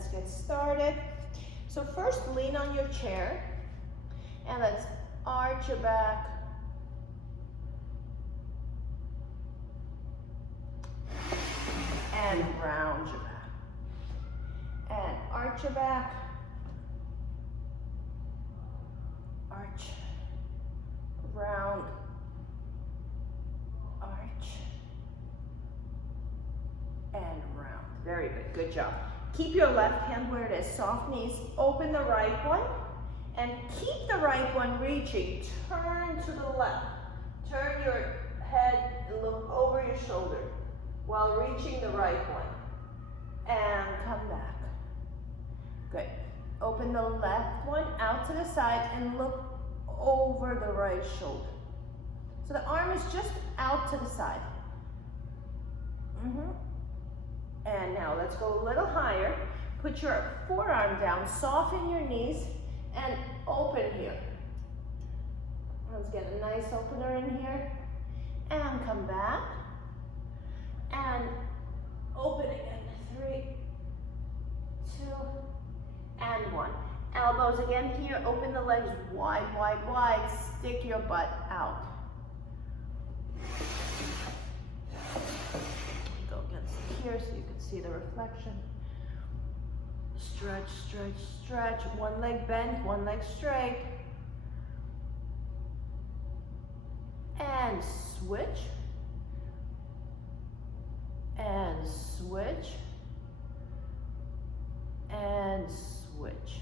let's get started. So first, lean on your chair, and let's arch your back. And round your back. And arch your back. Arch. Round. Arch. And round. Very good. Good job. Keep your left hand where it is. Soft knees. Open the right one. And keep the right one reaching. Turn to the left. Turn your head and look over your shoulder while reaching the right one. And come back. Good. Open the left one out to the side and look over the right shoulder. So the arm is just out to the side. And now let's go a little higher. Put your forearm down, soften your knees, and open here. Let's get a nice opener in here. And come back. And open again. 3, 2, and 1. Elbows again here. Open the legs wide, wide, wide. Stick your butt out. Go against here so you can see the reflection. Stretch, stretch, stretch. One leg bent, one leg straight. And switch. And switch. And switch.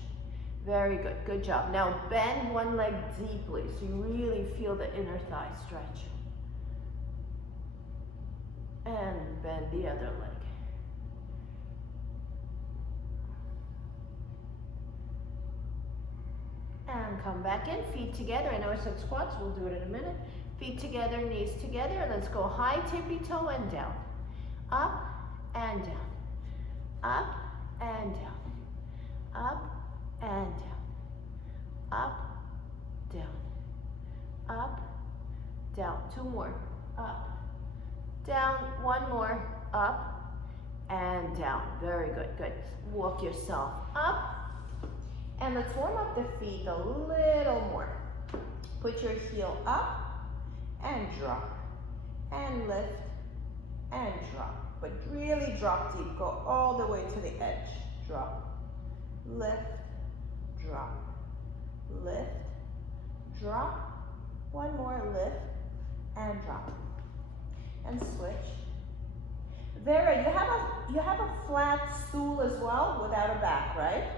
Very good. Good job. Now bend one leg deeply so you really feel the inner thigh stretch. And bend the other leg. And come back in, feet together. I know I said squats, we'll do it in a minute. Feet together, knees together. Let's go high tippy toe and down. Up and down. Up and down. Up and down. Up, down. Up, down. 2 more. Up, down. 1 more. Up and down. Very good. Good. Walk yourself up. And let's warm up the feet a little more. Put your heel up and drop. And lift and drop. But really drop deep. Go all the way to the edge. Drop. Lift. Drop. Lift. Drop. 1 more. Lift and drop. And switch. Vera, you have a flat stool as well without a back, right?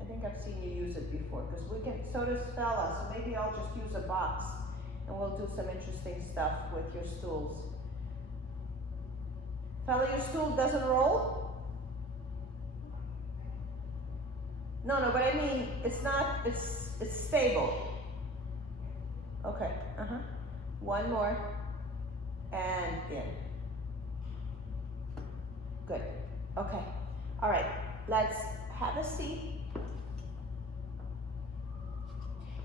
I think I've seen you use it before, because so does Stella, so maybe I'll just use a box and we'll do some interesting stuff with your stools. Fella, your stool doesn't roll? No, but I mean, it's stable. Okay, 1 more, and in. Good, okay. All right, let's have a seat.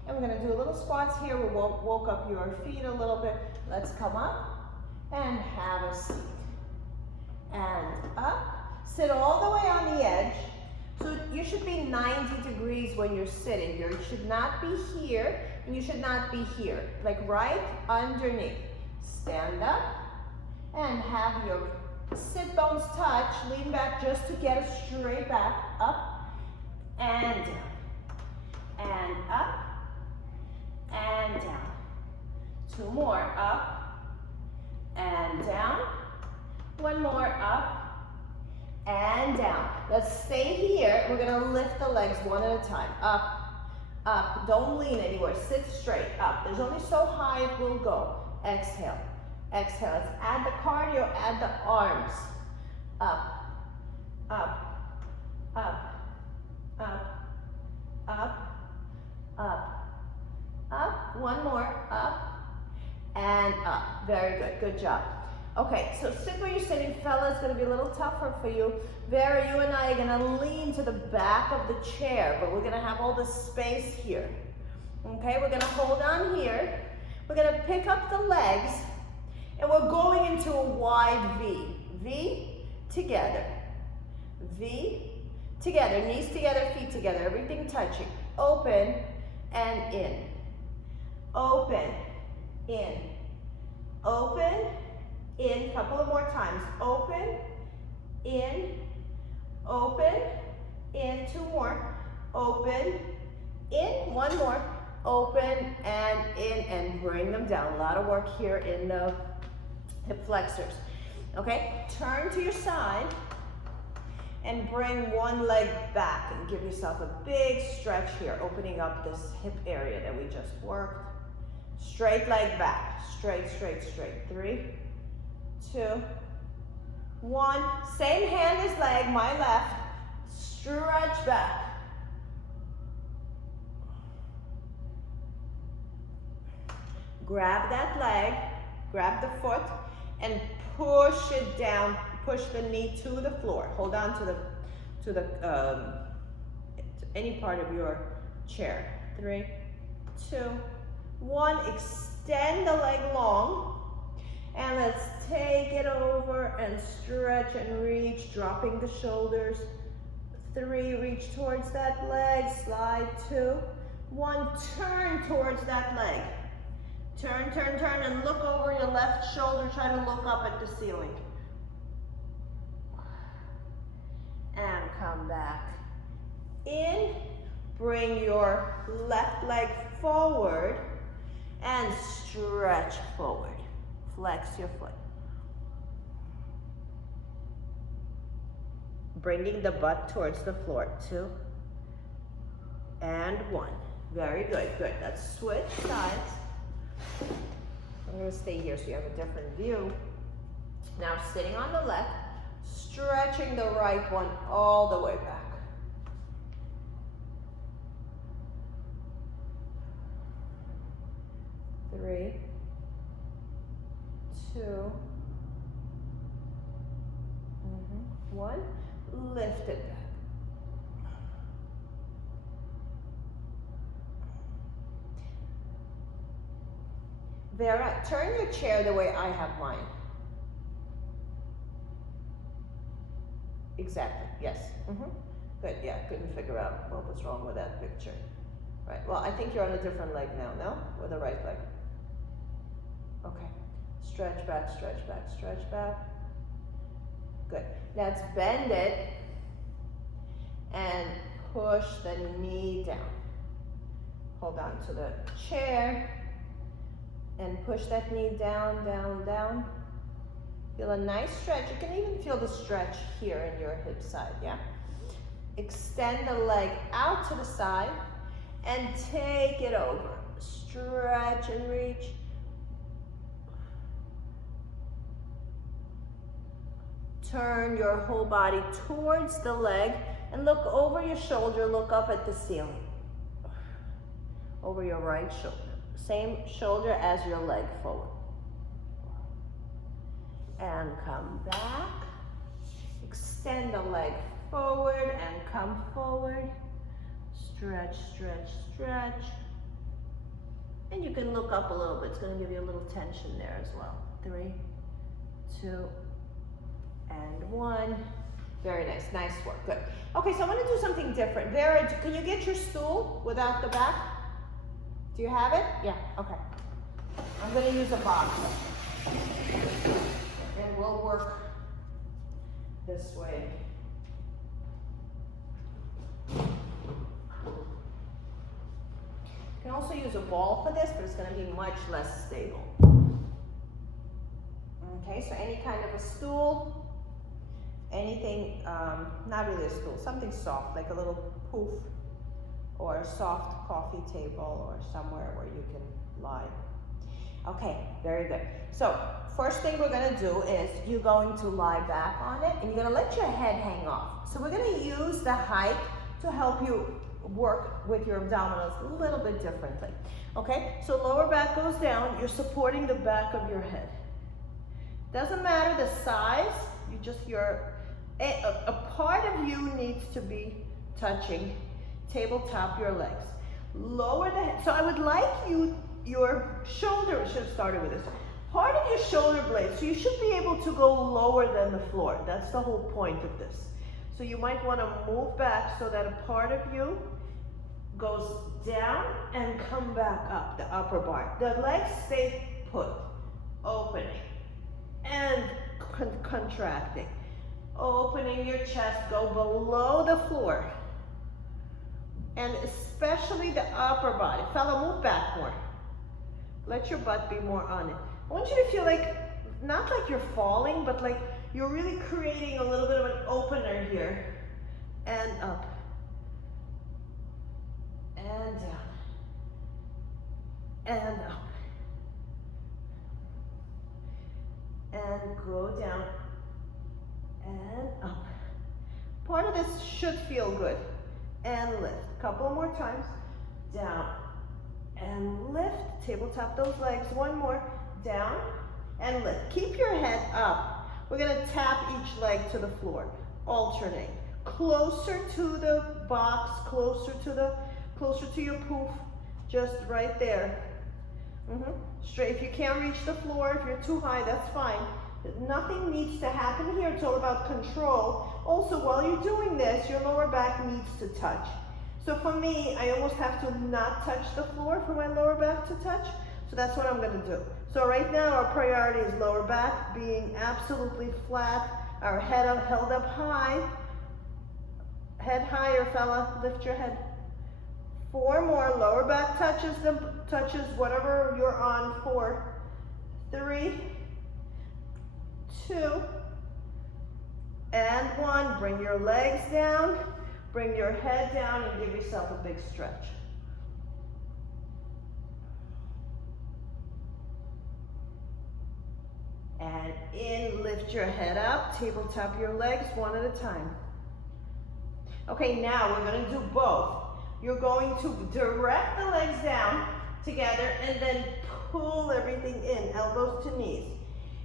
And we're gonna do a little squats here. We'll woke up your feet a little bit. Let's come up and have a seat. And up, sit all the way on the edge. So you should be 90 degrees when you're sitting. You should not be here, and you should not be here. Like right underneath. Stand up and have your sit bones touch. Lean back just to get a straight back. Up and down. And up. And down. 2 more. Up and down. 1 more. Up and down. Let's stay here. We're going to lift the legs one at a time. Up, up. Don't lean anywhere. Sit straight. Up. There's only so high it will go. Exhale. Exhale. Let's add the cardio. Add the arms. Up, up, up, up, up, up. Up, 1 more, up, and up. Very good, good job. Okay, so sit where you're sitting, fella. It's gonna be a little tougher for you. Vera, you and I are gonna lean to the back of the chair, but we're gonna have all the space here. Okay, we're gonna hold on here. We're gonna pick up the legs, and we're going into a wide V. V, together. V, together. Knees together, feet together. Everything touching. Open and in. Open, in. Open, in. Couple of more times. Open, in. Open, in. Two more. Open, in. One more. Open and in, and bring them down. A lot of work here in the hip flexors. Okay, turn to your side and bring one leg back and give yourself a big stretch here, opening up this hip area that we just worked. Straight leg back, straight, straight, straight. 3, 2, 1. Same hand as leg, my left. Stretch back. Grab that leg, grab the foot, and push it down. Push the knee to the floor. Hold on to any part of your chair. 3, 2, 1. Extend the leg long, and let's take it over and stretch and reach, dropping the shoulders. 3, reach towards that leg. Slide. 2, 1. Turn towards that leg. Turn, turn, turn, and look over your left shoulder. Try to look up at the ceiling. And come back. In. Bring your left leg forward and stretch forward. Flex your foot. Bringing the butt towards the floor. 2 and 1. Very good, good. Let's switch sides. I'm going to stay here so you have a different view. Now sitting on the left, stretching the right one all the way back. Three, 2, 1. Lift it back. Vera, turn your chair the way I have mine. Exactly, yes. Good, yeah, couldn't figure out what was wrong with that picture. Right, well, I think you're on a different leg now, no? Or the right leg? Okay, stretch back, stretch back, stretch back. Good, let's bend it and push the knee down. Hold on to the chair. And push that knee down, down, down. Feel a nice stretch. You can even feel the stretch here in your hip side, yeah? Extend the leg out to the side and take it over. Stretch and reach. Turn your whole body towards the leg and look over your shoulder, look up at the ceiling. Over your right shoulder. Same shoulder as your leg forward. And come back. Extend the leg forward and come forward. Stretch, stretch, stretch. And you can look up a little bit. It's going to give you a little tension there as well. 3, 2, and 1. Very nice. Nice work. Good. Okay, so I want to do something different. Vera, can you get your stool without the back? Do you have it? Yeah, okay. I'm going to use a box. And we'll work this way. You can also use a ball for this, but it's going to be much less stable. Okay, so any kind of a stool, anything, not really a stool, something soft, like a little poof, or a soft coffee table, or somewhere where you can lie. Okay, very good. So first thing we're going to do is you're going to lie back on it, and you're going to let your head hang off. So we're going to use the height to help you work with your abdominals a little bit differently. Okay, so lower back goes down. You're supporting the back of your head. Doesn't matter the size. A part of you needs to be touching tabletop your legs. Lower the head. So I would like your shoulder, should have started with this. part of your shoulder blade. So you should be able to go lower than the floor. That's the whole point of this. So you might want to move back so that a part of you goes down and come back up, the upper bar. The legs stay put, opening and contracting. Opening your chest, go below the floor. And especially the upper body. Fella, move back more. Let your butt be more on it. I want you to feel like, not like you're falling, but like you're really creating a little bit of an opener here. And up. And down. And up. And go down. And up. Part of this should feel good. And lift. A couple more times. Down. And lift. Tabletop those legs. One more. Down. And lift. Keep your head up. We're going to tap each leg to the floor. Alternate. Closer to the box. Closer to your poof. Just right there. Straight. If you can't reach the floor, if you're too high, that's fine. Nothing needs to happen here. It's all about control. Also, while you're doing this, your lower back needs to touch. So for me, I almost have to not touch the floor for my lower back to touch. So that's what I'm going to do. So right now, our priority is lower back being absolutely flat. Our head held up high. Head higher, fella. Lift your head. 4 more. Lower back touches whatever you're on. 4, 3, 2, and 1. Bring your legs down. Bring your head down and give yourself a big stretch. And in, lift your head up, tabletop your legs one at a time. Okay, now we're going to do both. You're going to direct the legs down together and then pull everything in, elbows to knees.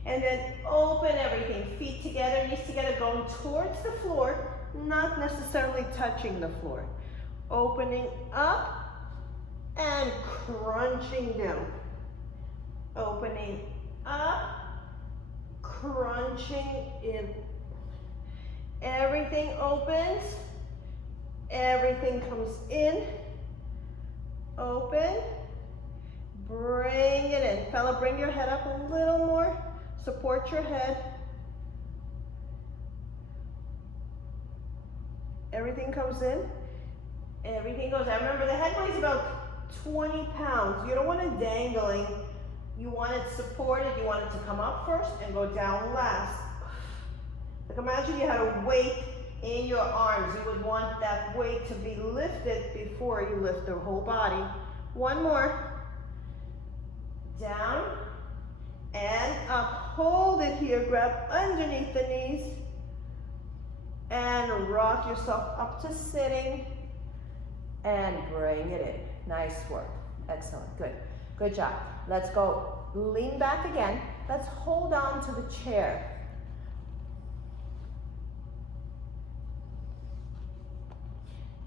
And then open everything, feet together, knees together, going towards the floor, not necessarily touching the floor. Opening up and crunching down. Opening up, crunching in. Everything opens, everything comes in, open, bring it in. Fella, bring your head up a little more. Support your head. Everything comes in. Everything goes out. Remember, the head weighs about 20 pounds. You don't want it dangling. You want it supported. You want it to come up first and go down last. Like imagine you had a weight in your arms. You would want that weight to be lifted before you lift the whole body. One more. Down. And up. Hold it here. Grab underneath the knees. And rock yourself up to sitting. And bring it in. Nice work. Excellent. Good. Good job. Let's go. Lean back again. Let's hold on to the chair.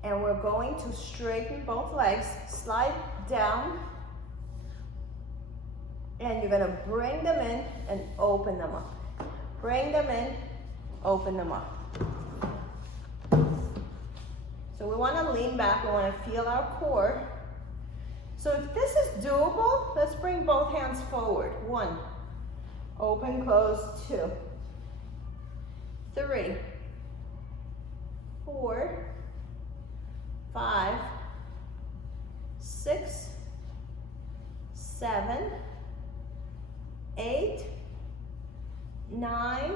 And we're going to straighten both legs. Slide down. And you're going to bring them in and open them up. Bring them in, open them up. So we want to lean back. We want to feel our core. So if this is doable, let's bring both hands forward. 1, open, close, 2, 3, 4, 5, 6, 7, 8, 9,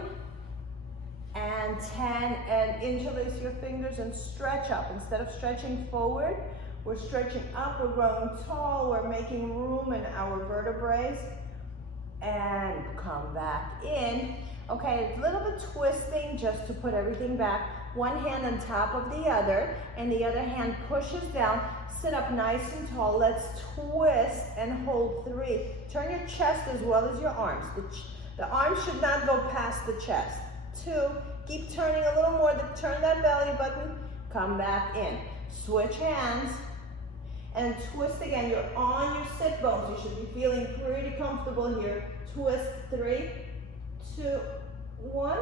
and 10. And interlace your fingers and stretch up. Instead of stretching forward, we're stretching up. We're growing tall. We're making room in our vertebrae. And come back in. Okay, a little bit twisting just to put everything back. One hand on top of the other, and the other hand pushes down. Sit up nice and tall. Let's twist and hold 3. Turn your chest as well as your arms. The arms should not go past the chest. 2, keep turning a little more. Turn that belly button. Come back in. Switch hands. and twist again. You're on your sit bones. You should be feeling pretty comfortable here. Twist, 3, 2, 1.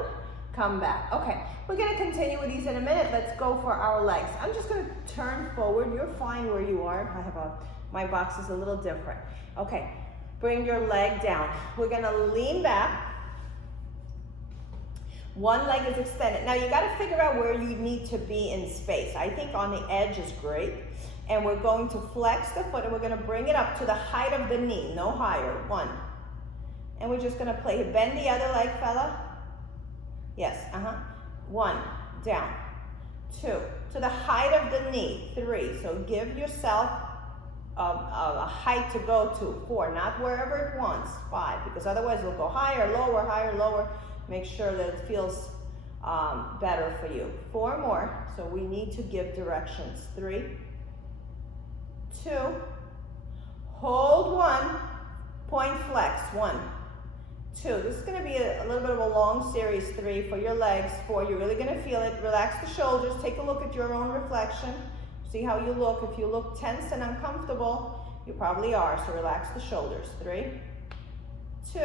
Come back. Okay, we're gonna continue with these in a minute. Let's go for our legs. I'm just gonna turn forward. You're fine where you are. I have my box is a little different. Okay, bring your leg down. We're gonna lean back. One leg is extended. Now you gotta figure out where you need to be in space. I think on the edge is great. And we're going to flex the foot and we're gonna bring it up to the height of the knee, no higher. 1. And we're just gonna play here. Bend the other leg, fella. Yes, 1, down. 2, to the height of the knee. 3, so give yourself a height to go to. 4, not wherever it wants. 5, because otherwise it'll go higher, lower. Make sure that it feels better for you. 4 more, so we need to give directions. 3, 2, hold 1, point flex. 1, 2. This is going to be a little bit of a long series. 3 for your legs. 4, you're really going to feel it. Relax the shoulders. Take a look at your own reflection. See how you look. If you look tense and uncomfortable, you probably are. So relax the shoulders. 3, 2,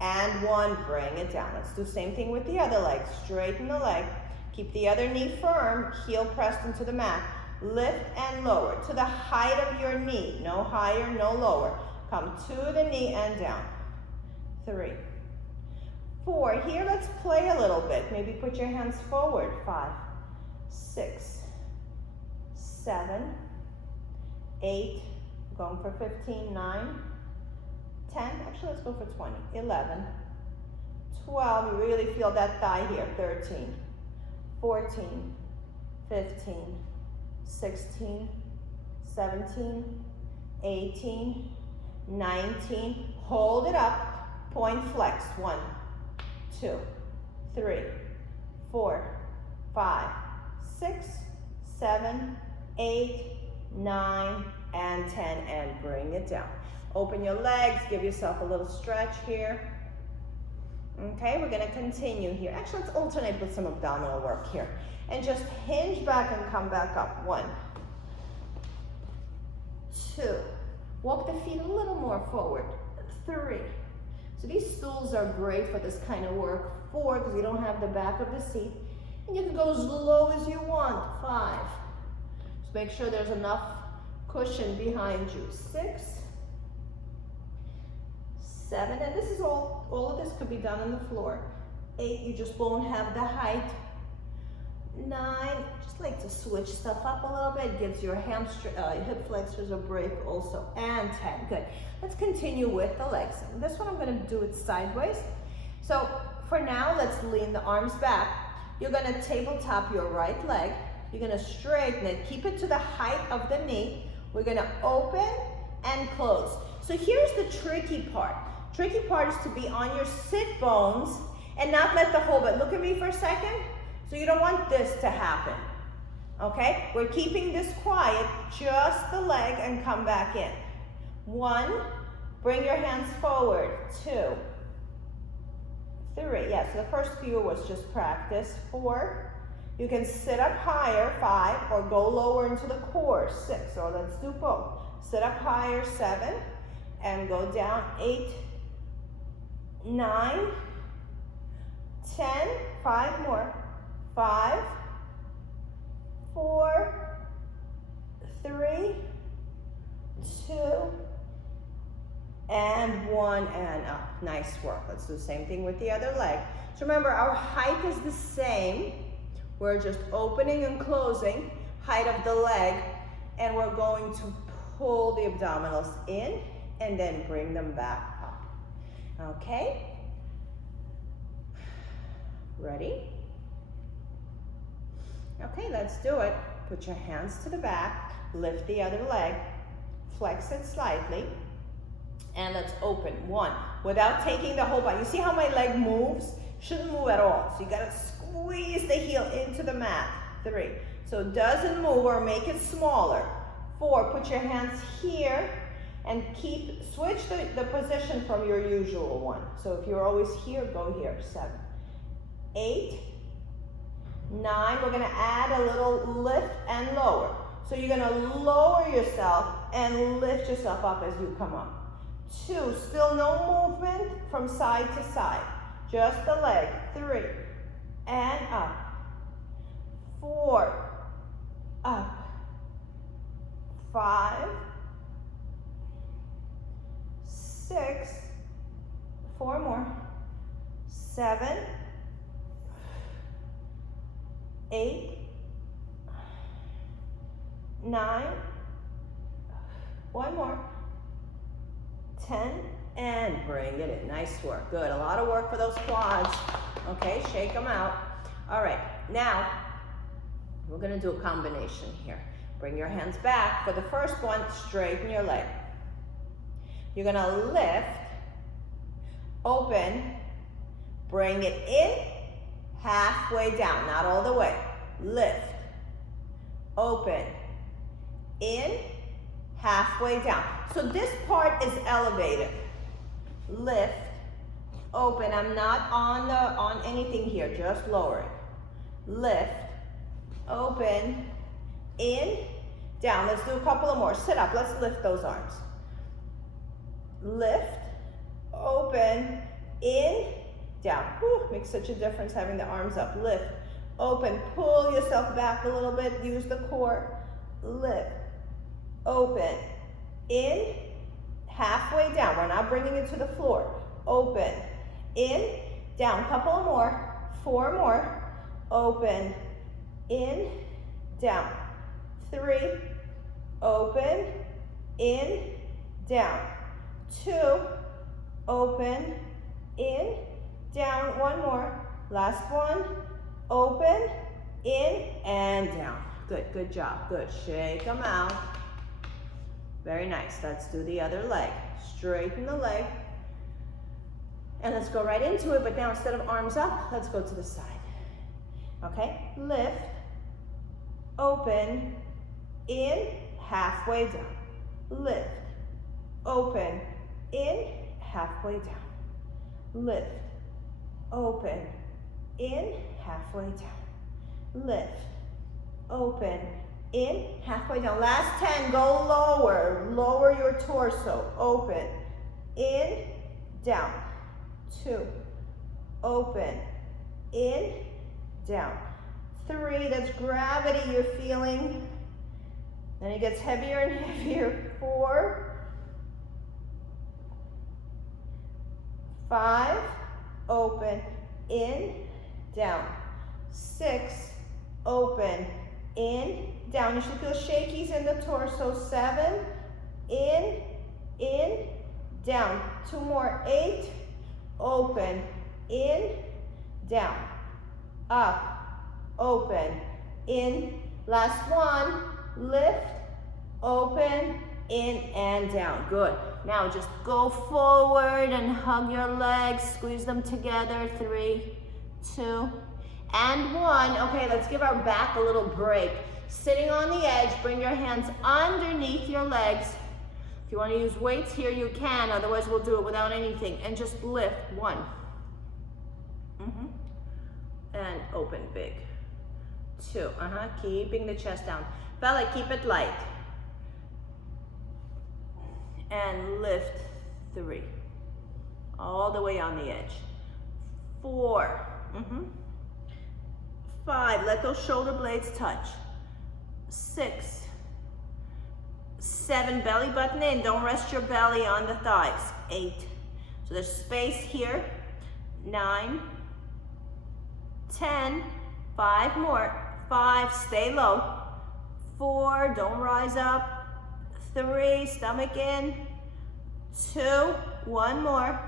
and 1. Bring it down. Let's do the same thing with the other leg. Straighten the leg. Keep the other knee firm. Heel pressed into the mat. Lift and lower to the height of your knee. No higher, no lower. Come to the knee and down. 3, 4. Here, let's play a little bit. Maybe put your hands forward. 5, 6, 7, 8. Going for 15. 9, 10. Actually, let's go for 20. 11, 12. You really feel that thigh here. 13, 14, 15, 16, 17, 18, 19. Hold it up. Point flex. 1, 2, 3, 4, 5, 6, 7, 8, 9, and 10. And bring it down. Open your legs. Give yourself a little stretch here. Okay, we're going to continue here. Actually, let's alternate with some abdominal work here. And just hinge back and come back up. 1, 2. Walk the feet a little more forward. 3. So these stools are great for this kind of work. 4, because you don't have the back of the seat. And you can go as low as you want. 5. Just make sure there's enough cushion behind you. 6, 7, and this is all of this could be done on the floor. 8, you just won't have the height. 9, just like to switch stuff up a little bit, gives your hip flexors a break also. And 10, good. Let's continue with the legs. This one I'm going to do it sideways. So for now, let's lean the arms back. You're going to tabletop your right leg. You're going to straighten it, keep it to the height of the knee. We're going to open and close. So here's the tricky part. Tricky part is to be on your sit bones and not let the whole bit. Look at me for a second. So you don't want this to happen. Okay? We're keeping this quiet, just the leg, and come back in. 1, bring your hands forward. 2, 3. Yeah, so the first few was just practice. 4, you can sit up higher. 5, or go lower into the core. 6, or let's do both. Sit up higher. 7, and go down. 8, 9, 10, 5 more. 5, 4, 3, 2, and 1, and up. Nice work. Let's do the same thing with the other leg. So remember, our height is the same. We're just opening and closing, height of the leg, and we're going to pull the abdominals in and then bring them back up. Okay? Ready? Okay, let's do it. Put your hands to the back, lift the other leg, flex it slightly, and let's open. 1, without taking the whole body. You see how my leg moves? Shouldn't move at all. So you gotta squeeze the heel into the mat. 3, so it doesn't move, or make it smaller. 4, put your hands here and switch the position from your usual one. So if you're always here, go here. 7, 8, 9, we're going to add a little lift and lower. So you're gonna lower yourself and lift yourself up as you come up. 2, still no movement from side to side. Just the leg. 3, and up. 4, up. 5, 6, 4 more. 7, 8, 9, 1 more. 10, and bring it in. Nice work. Good. A lot of work for those quads. Okay, shake them out. All right, now we're going to do a combination here. Bring your hands back. For the first one, straighten your leg. You're going to lift, open, bring it in, halfway down, not all the way. Lift, open, in, halfway down. So this part is elevated. Lift, open. I'm not on anything here, just lower it. Lift, open, in, down. Let's do a couple of more. Sit up. Let's lift those arms. Lift, open, in, down. Whew, makes such a difference having the arms up. Lift, open, pull yourself back a little bit. Use the core. Lift, open, in, halfway down. We're not bringing it to the floor. Open, in, down. Couple more. 4 more. Open, in, down. 3, open, in, down. 2, open, in, down. 1 more. Last one. Open, in, and down. Good, good job. Good. Shake them out. Very nice. Let's do the other leg. Straighten the leg. And let's go right into it, but now instead of arms up, let's go to the side. Okay? Lift, open, in, halfway down. Lift, open, in, halfway down. Lift, open, in, halfway down. Lift, open, in, halfway down. Last 10, go lower. Lower your torso. Open, in, down. 2, open, in, down. 3, that's gravity you're feeling. Then it gets heavier and heavier. 4, 5, open, in, down. 6, open, in, down. You should feel shakies in the torso. 7, in, down. 2 more. 8, open, in, down. Up, open, in. Last one. Lift, open, in, and down. Good. Now just go forward and hug your legs. Squeeze them together. 3, 2, and 1. Okay, let's give our back a little break. Sitting on the edge, bring your hands underneath your legs. If you want to use weights here, you can. Otherwise, we'll do it without anything. And just lift. 1. And open big. 2. Keeping the chest down. Belly, keep it light. And lift. 3. All the way on the edge. 4. 5. Let those shoulder blades touch. 6. 7. Belly button in. Don't rest your belly on the thighs. 8. So there's space here. 9. 10. 5 more. 5. Stay low. 4. Don't rise up. 3. Stomach in. 2. 1 more.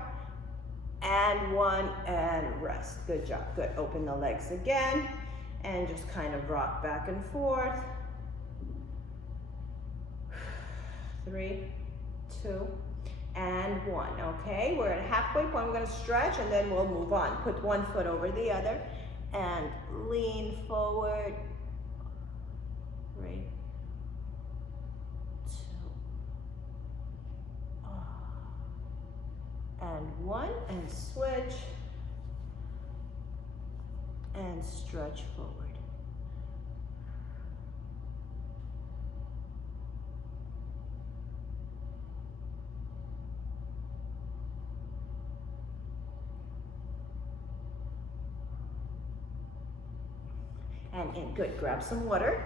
And 1. And rest. Good job. Good. Open the legs again. And just kind of rock back and forth. 3, 2, and 1. Okay, we're at halfway point. We're going to stretch and then we'll move on. Put one foot over the other and lean forward. 3, 2, and 1, and switch and stretch forward. and in. Good, grab some water.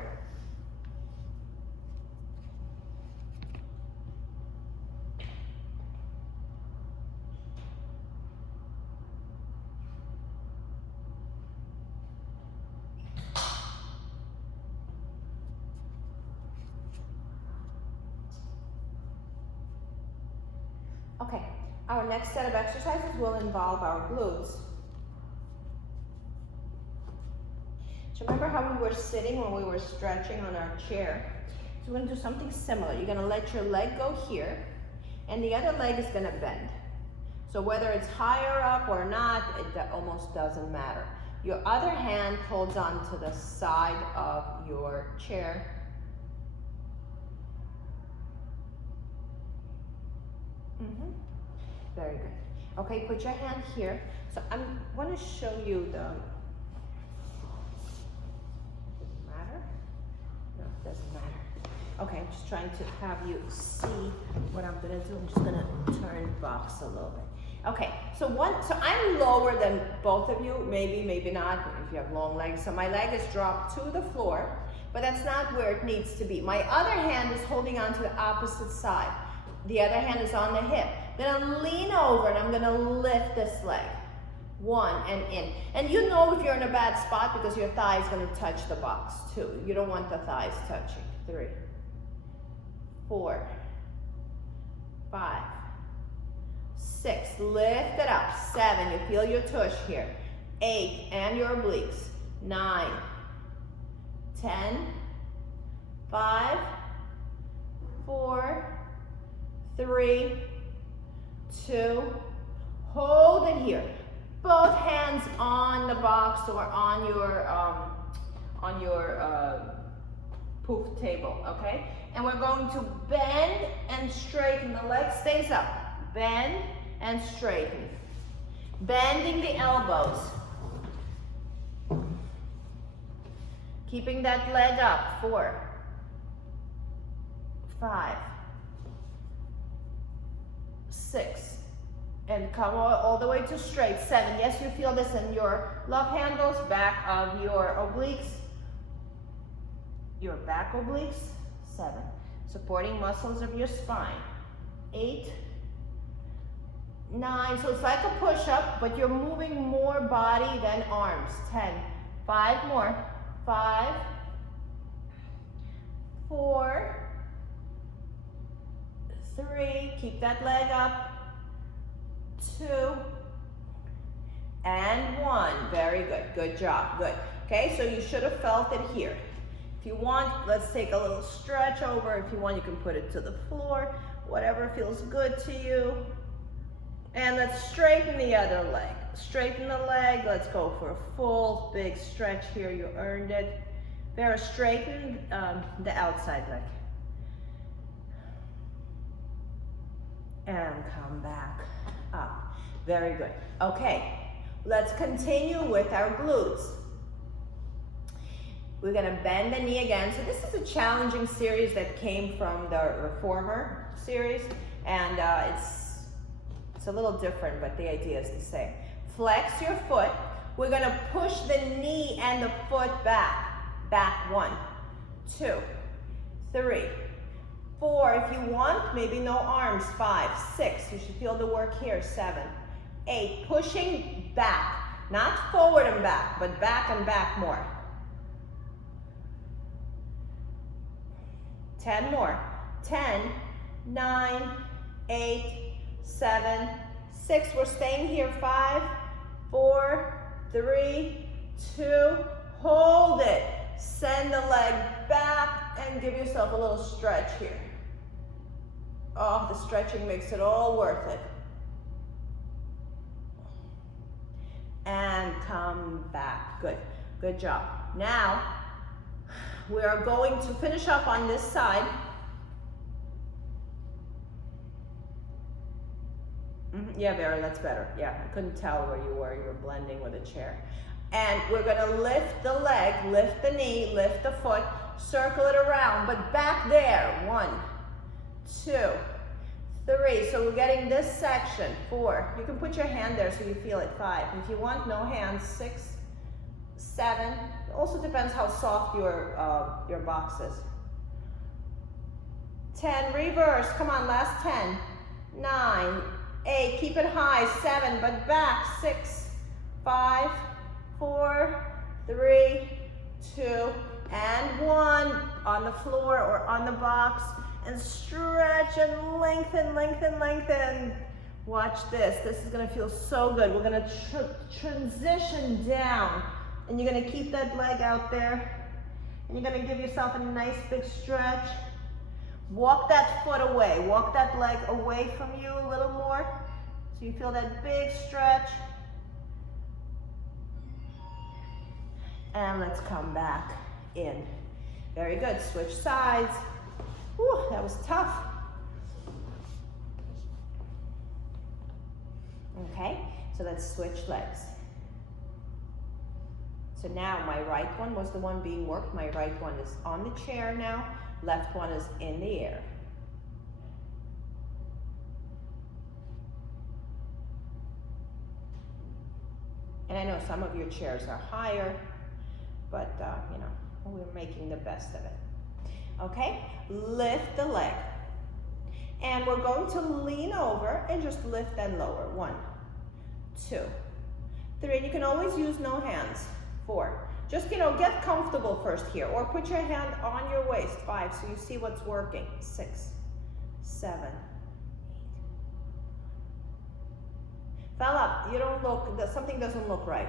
Okay, our next set of exercises will involve our glutes. So remember how we were sitting when we were stretching on our chair? So we're gonna do something similar. You're gonna let your leg go here, and the other leg is gonna bend. So whether it's higher up or not, it almost doesn't matter. Your other hand holds on to the side of your chair. Very good. Okay, put your hand here. So I'm going to show you the, does it matter? No, it doesn't matter. Okay, I'm just trying to have you see what I'm going to do. I'm just going to turn the box a little bit. Okay, so I'm lower than both of you, maybe not, if you have long legs. So my leg is dropped to the floor, but that's not where it needs to be. My other hand is holding on to the opposite side. The other hand is on the hip. Then I'm lean over and I'm gonna lift this leg. 1 and in. And you know if you're in a bad spot because your thigh is gonna touch the box. 2, you don't want the thighs touching. 3, 4, 5, 6, lift it up. 7, you feel your tush here. 8, and your obliques. 9, 10, 5, 4, 3, 2, hold it here. Both hands on the box or on your poof table, okay? And we're going to bend and straighten. The leg stays up. Bend and straighten. Bending the elbows. Keeping that leg up. 4, 5, 6, and come all the way to straight. 7, yes, you feel this in your love handles, back of your obliques, your back obliques. 7, supporting muscles of your spine. 8, 9, so it's like a push-up, but you're moving more body than arms. 10, 5 more. 5, 4, 3, keep that leg up. 2, and 1. Very good. Good job. Good. Okay, so you should have felt it here. If you want, let's take a little stretch over. If you want, you can put it to the floor. Whatever feels good to you. And let's straighten the other leg. Straighten the leg. Let's go for a full big stretch here. You earned it. Vera, straighten the outside leg. And come back up. Very good. Okay, let's continue with our glutes. We're gonna bend the knee again. So this is a challenging series that came from the Reformer series, and it's a little different, but the idea is the same. Flex your foot. We're gonna push the knee and the foot back. Back. 1, 2, 3, 4, if you want, maybe no arms. 5, 6, you should feel the work here. 7, 8, pushing back, not forward and back, but back and back more. 10 more. 10, 9, 8, 7, 6, we're staying here. 5, 4, 3, 2, hold it. Send the leg back and give yourself a little stretch here. Oh, the stretching makes it all worth it. And come back. Good. Good job. Now, we are going to finish up on this side. Yeah, Vera, that's better. Yeah, I couldn't tell where you were. You were blending with a chair. And we're going to lift the leg, lift the knee, lift the foot, circle it around, but back there. 1, 2, 3. So we're getting this section. 4. You can put your hand there so you feel it. 5. If you want, no hands. 6, 7. also depends how soft your box is. 10, reverse, come on, last 10, 9, 8, keep it high, 7, but back, 6, 5, 4, 3, 2, and 1, on the floor or on the box, and stretch and lengthen, lengthen, lengthen. Watch this, this is gonna feel so good. We're gonna transition down, and you're gonna keep that leg out there, and you're gonna give yourself a nice big stretch. Walk that foot away, walk that leg away from you a little more, so you feel that big stretch. And let's come back in. Very good, switch sides. Whew, that was tough. Okay, so let's switch legs. So now my right one was the one being worked. My right one is on the chair now. Left one is in the air. And I know some of your chairs are higher, but you know, we're making the best of it. Okay, lift the leg. And we're going to lean over and just lift and lower. 1, 2, 3. And you can always use no hands. 4. Just, you know, get comfortable first here, or put your hand on your waist. 5, so you see what's working. 6, 7, 8. Fella, you don't look, something doesn't look right.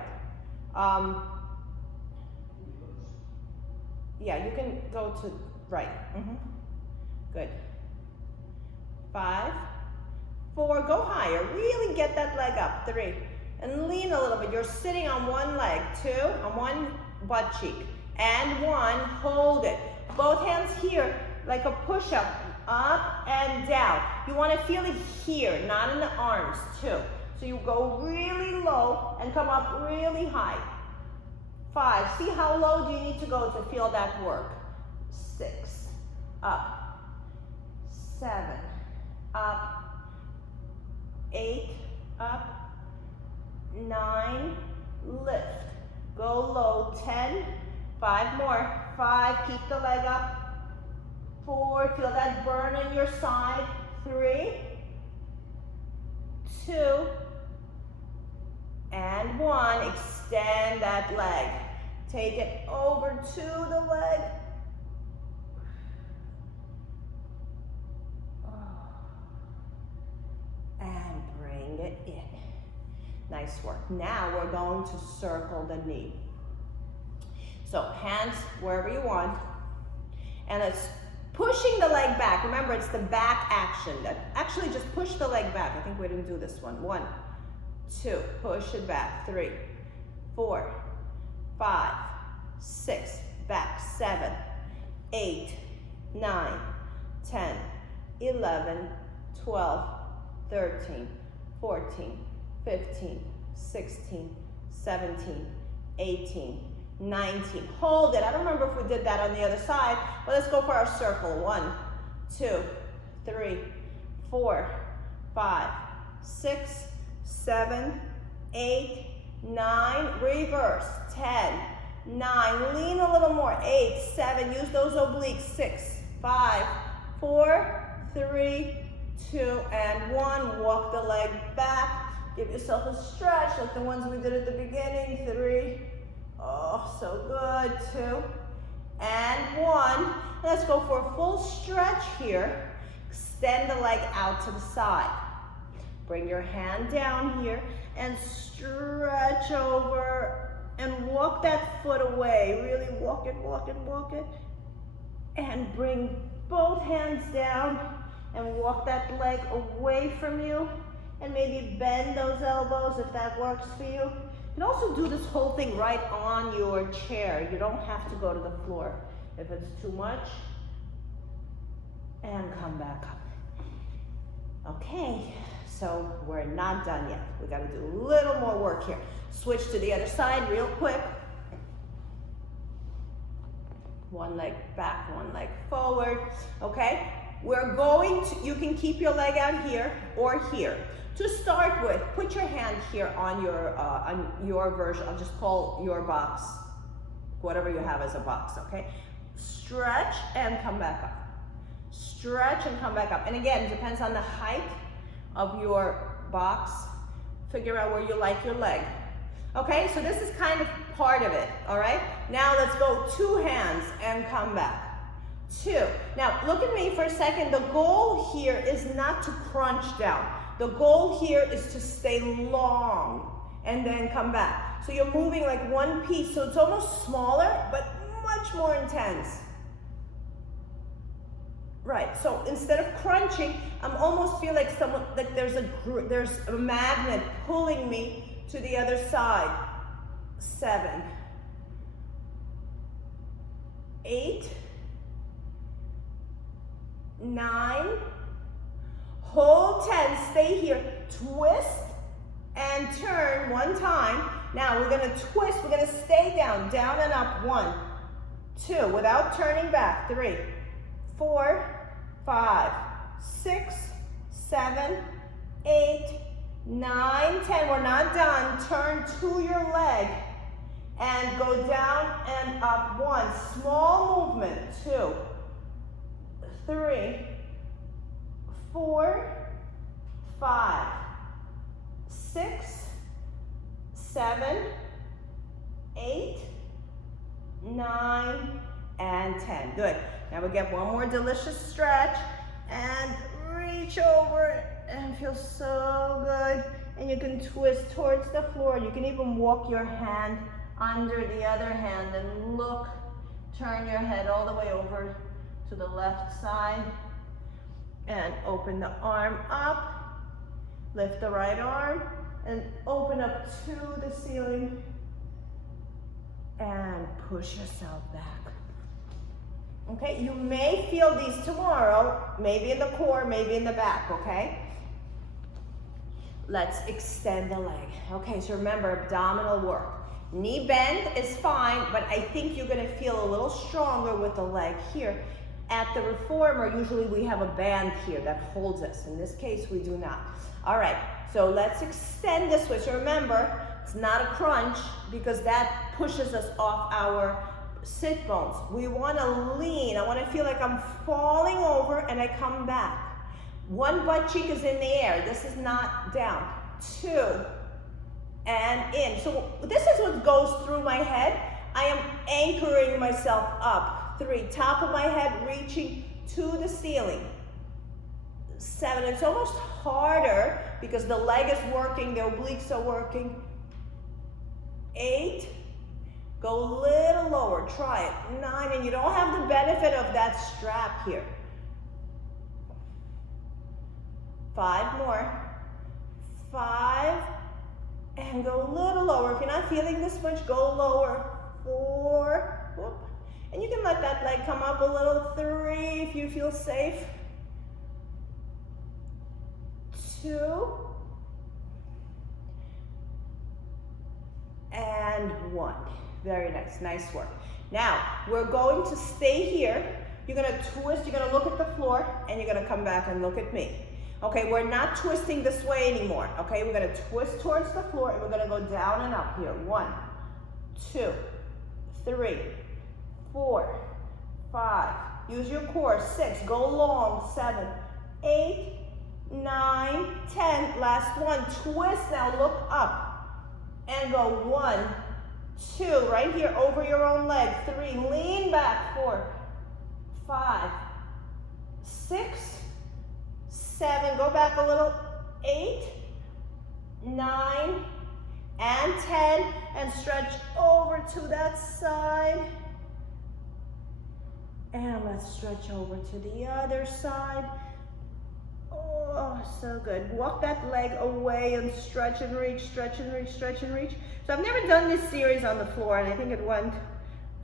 Yeah, you can go to right. Good. 5, 4, go higher. Really get that leg up. 3, and lean a little bit. You're sitting on one leg. 2, on one butt cheek. And 1, hold it. Both hands here, like a push-up, up and down. You want to feel it here, not in the arms. 2. So you go really low and come up really high. 5, see how low do you need to go to feel that work? 6, up. 7, up. 8, up. 9, lift. Go low. 10, 5 more. 5, keep the leg up. 4, feel that burn in your side. 3, 2, and 1. Extend that leg. Take it over to the leg. And bring it in. Nice work. Now we're going to circle the knee. So hands wherever you want. And it's pushing the leg back. Remember, it's the back action. Actually, just push the leg back. I think we didn't do this one. 1, 2, push it back. 3, 4, 5, 6, back. 7, 8, 9, 10, 11, 12, 13, 14, 15, 16, 17, 18, 19. Hold it. I don't remember if we did that on the other side, but let's go for our circle. 1, 2, 3, 4, 5, 6, 7, 8, 9. Reverse. 10, 9. Lean a little more. 8, 7. Use those obliques. 6, 5, 4, 3, 2, and 1. Walk the leg back. Give yourself a stretch like the ones we did at the beginning. 3. Oh, so good. 2 and 1. Let's go for a full stretch here. Extend the leg out to the side. Bring your hand down here and stretch over and walk that foot away. Really walk it, walk it, walk it. And bring both hands down and walk that leg away from you. And maybe bend those elbows if that works for you. You can also do this whole thing right on your chair. You don't have to go to the floor if it's too much. And come back up. Okay, so we're not done yet. We got to do a little more work here. Switch to the other side real quick. One leg back, one leg forward. Okay, we're going to, you can keep your leg out here or here. To start with, put your hand here on your version. I'll just call your box whatever you have as a box, okay? Stretch and come back up. Stretch and come back up. And again, it depends on the height of your box. Figure out where you like your leg. Okay, so this is kind of part of it, all right? Now let's go 2 hands and come back. 2. Now look at me for a second. The goal here is not to crunch down. The goal here is to stay long and then come back. So you're moving like one piece, so it's almost smaller, but much more intense. Right, so instead of crunching, I'm almost feel like there's a magnet pulling me to the other side. 7, 8, 9, hold 10, stay here, twist and turn 1 time. Now we're gonna twist, we're gonna stay down, down and up. 1, 2, without turning back. 3, 4, 5, 6, 7, 8, 9, 10. We're not done. Turn to your leg and go down and up. 1, small movement. 2, 3, 4, 5, 6, 7, 8, 9, and 10. Good. Now we get one more delicious stretch and reach over and feel so good. And you can twist towards the floor. You can even walk your hand under the other hand and look, turn your head all the way over to the left side and open the arm up. Lift the right arm and open up to the ceiling and push yourself back. Okay, you may feel these tomorrow, maybe in the core, maybe in the back, okay? Let's extend the leg. Okay, so remember, abdominal work. Knee bend is fine, but I think you're gonna feel a little stronger with the leg here. At the reformer, usually we have a band here that holds us. In this case, we do not. All right, so let's extend this way. So remember, it's not a crunch because that pushes us off our sit bones. We want to lean. I want to feel like I'm falling over and I come back. 1 butt cheek is in the air. This is not down. 2 and in. So this is what goes through my head. I am anchoring myself up. 3, top of my head reaching to the ceiling. 7, it's almost harder because the leg is working, the obliques are working. 8, go a little lower, try it. 9, and you don't have the benefit of that strap here. 5 more. 5, and go a little lower. If you're not feeling this much, go lower. 4, whoop. And you can let that leg come up a little. 3, if you feel safe. 2, and 1. Very nice, nice work. Now, we're going to stay here. You're gonna twist, you're gonna look at the floor, and you're gonna come back and look at me. Okay, we're not twisting this way anymore. Okay, we're gonna twist towards the floor, and we're gonna go down and up here. 1, 2, 3, 4, 5. Use your core. 6, go long. 7, 8, 9, 10. Last one, twist now, look up, and go 1, 2, right here over your own leg. 3, lean back. 4, 5, 6, 7, go back a little. 8, 9, and 10, and stretch over to that side. And let's stretch over to the other side. Oh, so good. Walk that leg away and stretch and reach, stretch and reach, stretch and reach. So I've never done this series on the floor, and I think it went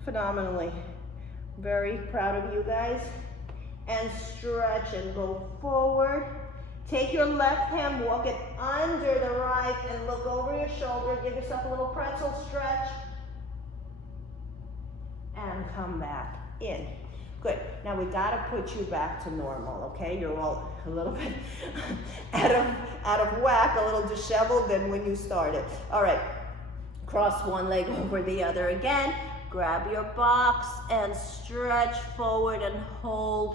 phenomenally. Very proud of you guys. And stretch and go forward. Take your left hand, walk it under the right, and look over your shoulder. Give yourself a little pretzel stretch. And come back in. Good. Now we gotta put you back to normal, okay? You're all a little bit out of whack, a little disheveled than when you started. All right. Cross one leg over the other again. grab your box and stretch forward and hold.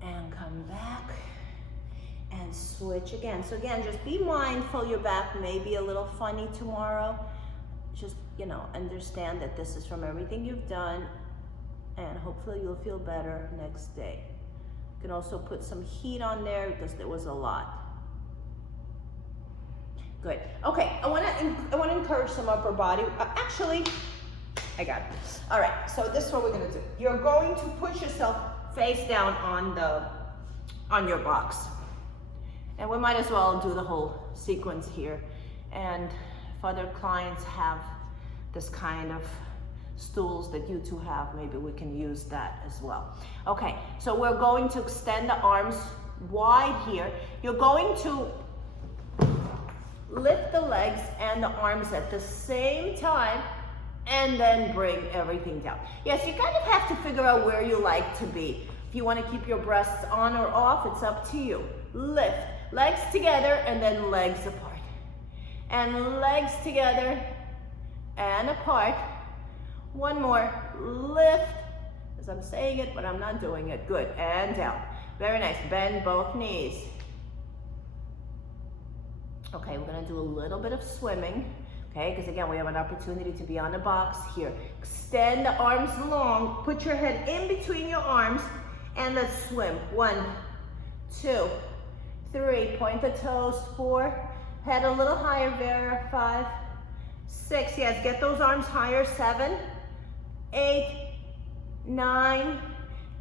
And come back and switch again. So again, just be mindful your back may be a little funny tomorrow. Just, you know, understand that this is from everything you've done, and hopefully you'll feel better next day. You can also put some heat on there because there was a lot. Good. Okay, I want to encourage some upper body. Actually, I got it. All right. So this is what we're going to do. You're going to push yourself face down on your box, and we might as well do the whole sequence here. And if other clients have this kind of stools that you two have, maybe we can use that as well. Okay, so we're going to extend the arms wide here. You're going to lift the legs and the arms at the same time, and then bring everything down. Yes, you kind of have to figure out where you like to be. If you want to keep your breasts on or off, it's up to you. Lift, legs together, and then legs apart. And legs together and apart. One more, lift, as I'm saying it, but I'm not doing it. Good, and down. Very nice, bend both knees. Okay, we're gonna do a little bit of swimming, okay? Because again, we have an opportunity to be on the box here. Extend the arms long, put your head in between your arms, and let's swim. 1, 2, 3, point the toes, 4, head a little higher, Vera, 5, 6, yes, get those arms higher, 7, 8, 9,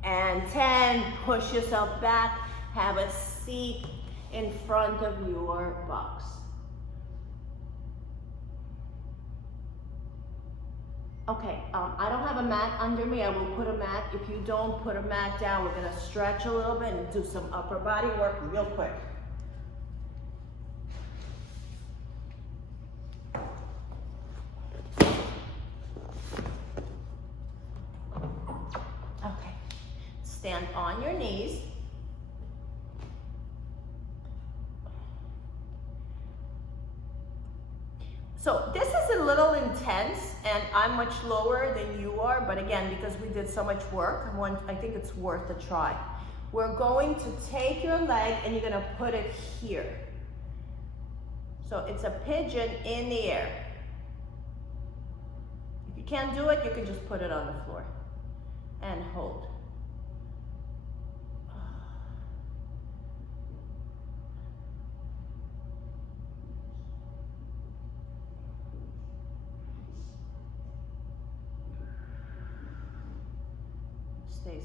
and 10. Push yourself back, have a seat in front of your box. Okay, I don't have a mat under me. I will put a mat. If you don't put a mat down, we're gonna stretch a little bit and do some upper body work real quick. Okay, stand on your knees. So this is a little intense, and I'm much lower than you are, but again, because we did so much work, I think it's worth a try. We're going to take your leg and you're gonna put it here. So it's a pigeon in the air. If you can't do it, you can just put it on the floor and hold.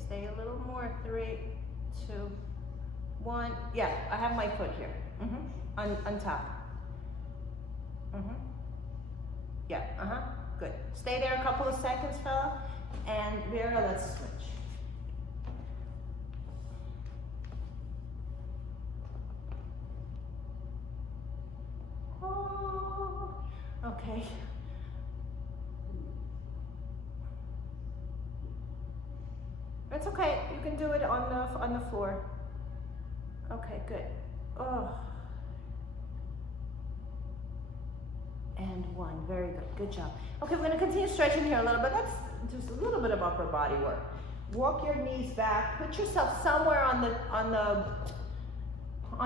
Stay a little more. 3, 2, 1. Yeah, I have my foot here. On top. Yeah, good. Stay there a couple of seconds, fella. And Vera, let's switch. Oh, okay. It's okay, you can do it on the floor. Okay, good. Oh. And 1, very good, good job. Okay, we're gonna continue stretching here a little bit. Let's just a little bit of upper body work. Walk your knees back, put yourself somewhere on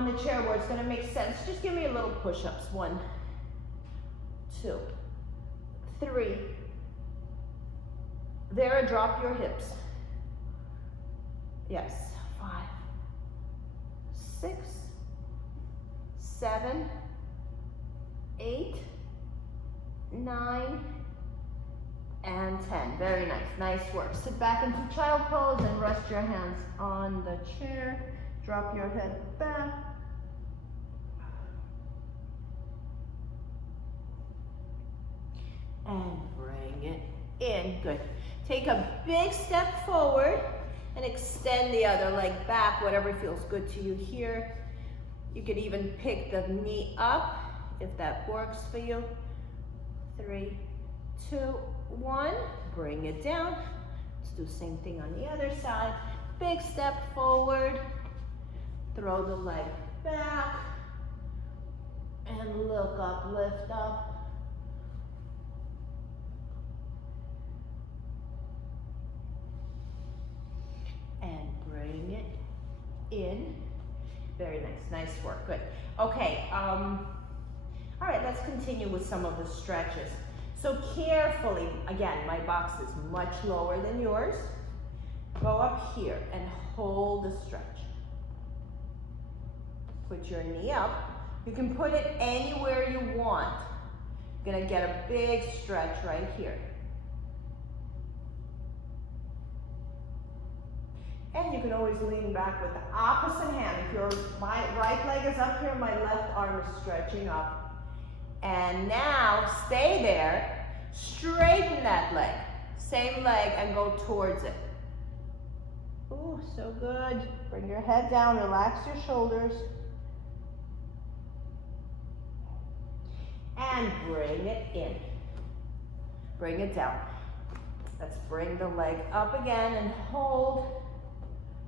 the chair where it's gonna make sense. Just give me a little push-ups. 1, 2, 3. Vera, drop your hips. Yes, 5, 6, 7, 8, 9, and 10. Very nice, nice work. Sit back into child pose and rest your hands on the chair. Drop your head back. And bring it in, good. Take a big step forward. And extend the other leg back, whatever feels good to you here. You could even pick the knee up if that works for you. 3, 2, 1, bring it down. Let's do the same thing on the other side. Big step forward, throw the leg back, And look up, lift up. And bring it in. Very nice, nice work, good. Okay, all right, let's continue with some of the stretches. So carefully, again, my box is much lower than yours. Go up here and hold the stretch. Put your knee up. You can put it anywhere you want. You're gonna get a big stretch right here. And you can always lean back with the opposite hand. If my right leg is up here, my left arm is stretching up. And now stay there, straighten that leg. Same leg and go towards it. Ooh, so good. Bring your head down, relax your shoulders. And bring it in. Bring it down. Let's bring the leg up again and hold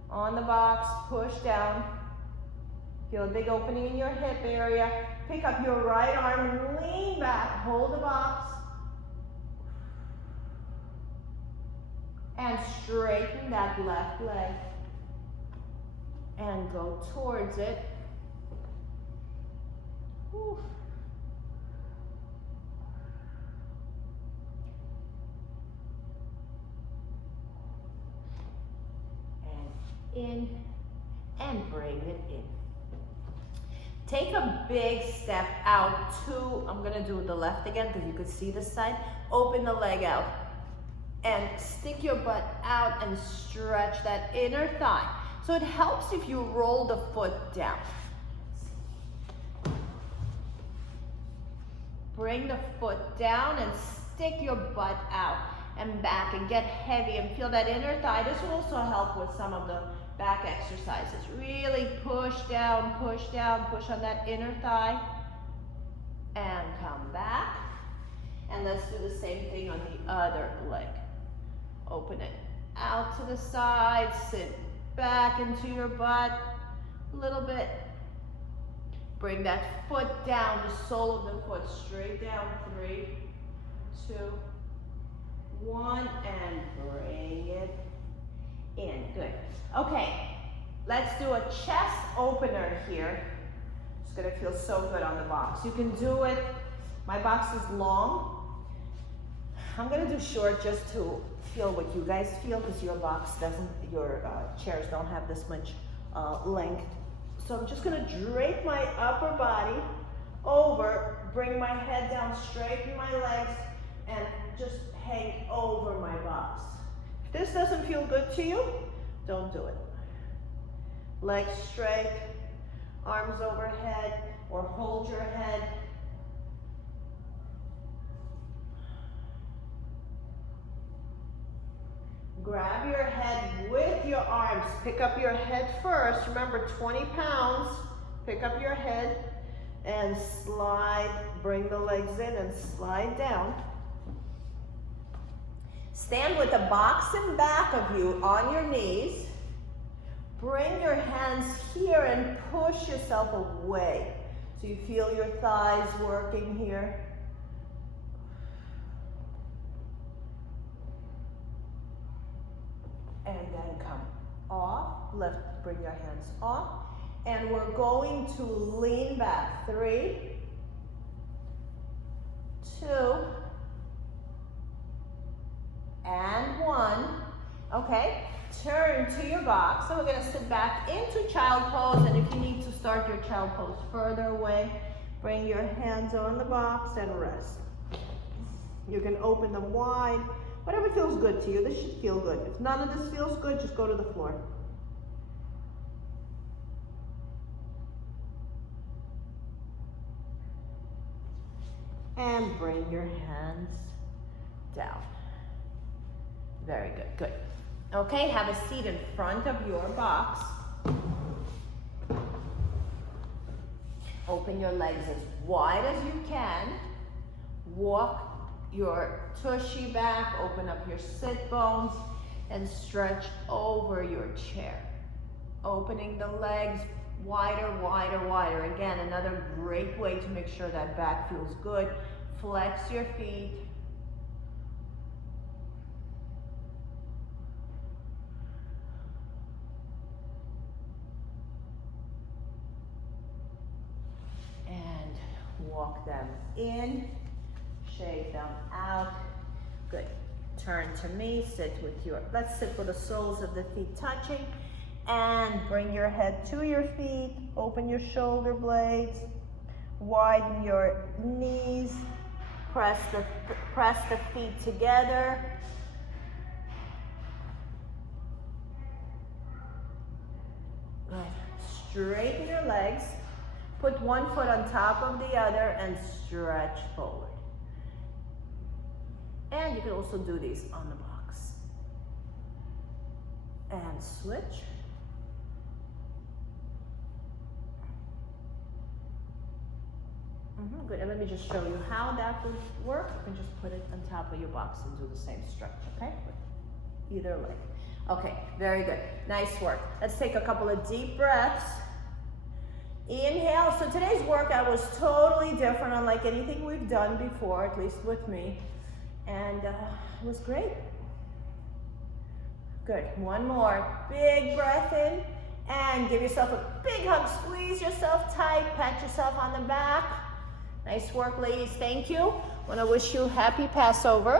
on the box, push down. Feel a big opening in your hip area. Pick up your right arm and lean back, hold the box. And straighten that left leg. And go towards it. Whew. In and bring it in. Take a big step out to, I'm gonna do the left again because you could see this side. Open the leg out and stick your butt out and stretch that inner thigh. So it helps if you roll the foot down. Bring the foot down and stick your butt out and back and get heavy and feel that inner thigh. This will also help with some of the back exercises. Really push down, push on that inner thigh. And come back. And let's do the same thing on the other leg. Open it out to the side, sit back into your butt a little bit. Bring that foot down, the sole of the foot straight down. 3, 2, 1, and bring it in. Good. Okay, let's do a chest opener here. It's gonna feel so good on the box. You can do it. My box is long. I'm gonna do short just to feel what you guys feel because your box doesn't, your chairs don't have this much length. So I'm just gonna drape my upper body over, bring my head down, straighten my legs, and just hang over my box. If this doesn't feel good to you, don't do it. Legs straight, arms overhead, or hold your head. Grab your head with your arms. Pick up your head first. Remember, 20 pounds. Pick up your head and slide. Bring the legs in and slide down. Stand with the box in back of you on your knees. Bring your hands here and push yourself away. So you feel your thighs working here. And then come off, bring your hands off. And we're going to lean back. 3, 2, and 1. Okay, turn to your box. So we're gonna sit back into child pose, and if you need to start your child pose further away, bring your hands on the box and rest. You can open them wide. Whatever feels good to you, this should feel good. If none of this feels good, just go to the floor. And bring your hands down. Very good, good. Okay, have a seat in front of your box. Open your legs as wide as you can. Walk your tushy back, open up your sit bones, and stretch over your chair. Opening the legs, Wider, wider, wider. Again, another great way to make sure that back feels good. Flex your feet. And walk them in, shake them out. Good. Turn to me, let's sit with the soles of the feet touching, and bring your head to your feet, open your shoulder blades, widen your knees, press the feet together. Good. Straighten your legs, put one foot on top of the other and stretch forward. And you can also do these on the box. And switch. Good, and let me just show you how that would work. You can just put it on top of your box and do the same stretch, okay? With either leg. Okay, very good. Nice work. Let's take a couple of deep breaths. Inhale. So today's workout was totally different, unlike anything we've done before, at least with me. And it was great. Good, one more. Big breath in and give yourself a big hug. Squeeze yourself tight, pat yourself on the back. Nice work, ladies, thank you. I want to wish you happy Passover.